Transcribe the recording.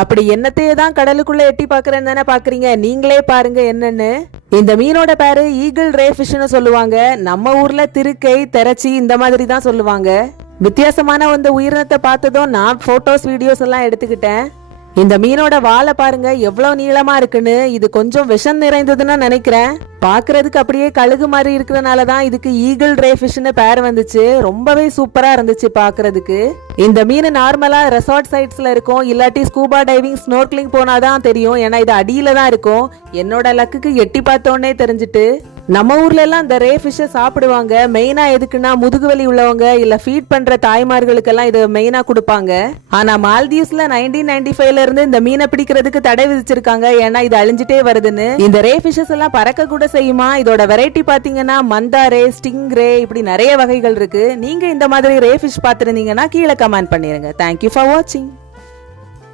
அப்படி என்னத்தையே தான் கடலுக்குள்ள எட்டி பாக்குறேன்னு தானே பாக்குறீங்க, நீங்களே பாருங்க என்னன்னு. இந்த மீனோட பேரு ஈகிள் ரே ஃபிஷ்னு சொல்லுவாங்க. நம்ம ஊர்ல திருக்கை, தெரச்சி இந்த மாதிரி தான் சொல்லுவாங்க. வித்தியாசமான அந்த உயிரினத்தை பார்த்ததும் நான் போட்டோஸ் வீடியோஸ் எல்லாம் எடுத்துக்கிட்டேன். இந்த மீனோட வாலை பாருங்க எவ்வளவு நீளமா இருக்குன்னு. இது கொஞ்சம் விஷம் நிறைந்ததுன்னு நினைக்கிறேன். பாக்குறதுக்கு அப்படியே கழுகு மாதிரி இருக்கிறதுனாலதான் இதுக்கு ஈகிள் ரே ஃபிஷ்னு பேர் வந்துச்சு. ரொம்பவே சூப்பரா இருந்துச்சு பாக்குறதுக்கு. இந்த மீன் நார்மலா ரெசார்ட் சைட்ஸ்ல இருக்கும், இல்லாட்டி ஸ்கூபா டைவிங் ஸ்னோர்க்லிங் போனாதான் தெரியும். ஏன்னா இது அடியில தான் இருக்கும். என்னோட லக்குக்கு எட்டி பார்த்தோன்னே தெரிஞ்சுட்டு. நம்ம ஊர்ல எல்லாம் இந்த ரே ஃபிஷ்ஷை சாப்பிடுவாங்க. மெயினா எதுக்குன்னா முதுகுவலி உள்ளவங்க இல்ல ஃபீட் பண்ற தாய்மார்களுக்கு எல்லாம் இது மெயினா கொடுப்பாங்க. ஆனா மால்தீவ்ஸ்ல 1995ல இருந்து இந்த மீனை பிடிக்கிறதுக்கு தடை விதிச்சிருக்காங்க. ஏன்னா இது அழிஞ்சிட்டே வருதுன்னு. இந்த ரே ஃபிஷ்ஷஸ் எல்லாம் பறக்க கூட செய்யுமா? இதோட வெரைட்டி பாத்தீங்கன்னா மந்தா ரே, ஸ்டிங் ரே, இப்படி நிறைய வகைகள் இருக்கு. நீங்க இந்த மாதிரி ரே ஃபிஷ் பாத்துருந்தீங்கன்னா கீழே கமெண்ட் பண்ணிருங்க. தேங்க்யூ ஃபார் வாட்சிங்.